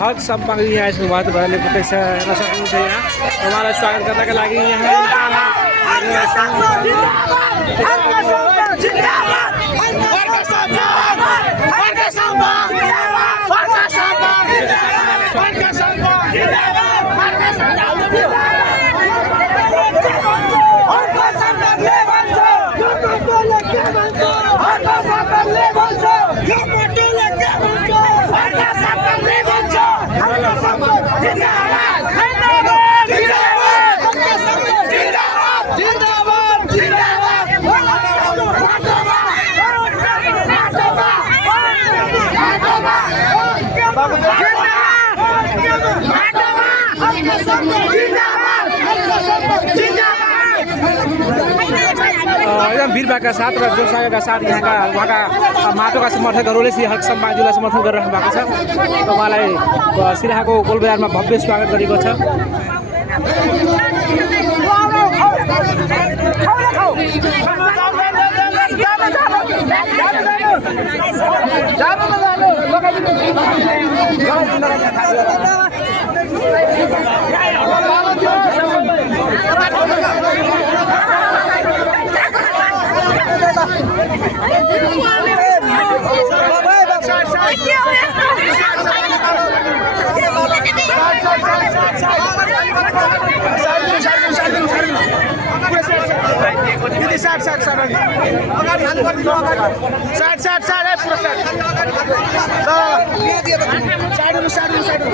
हक सम्पादक यहाँ आइसक्नु भयो तपाईँहरूले प्रत्यक्ष हेर्न सक्नुहुन्छ यहाँ उहाँलाई स्वागत गर्नका लागि एकदम वीरबाका साथ र जोसाका साथ यहाँका उहाँका माटोका समर्थकहरूले श्री हक सम्पादकजीलाई समर्थन गरिरहनु भएको छ र उहाँलाई सिराहाको गोलबजारमा भव्य स्वागत गरेको छ। साइड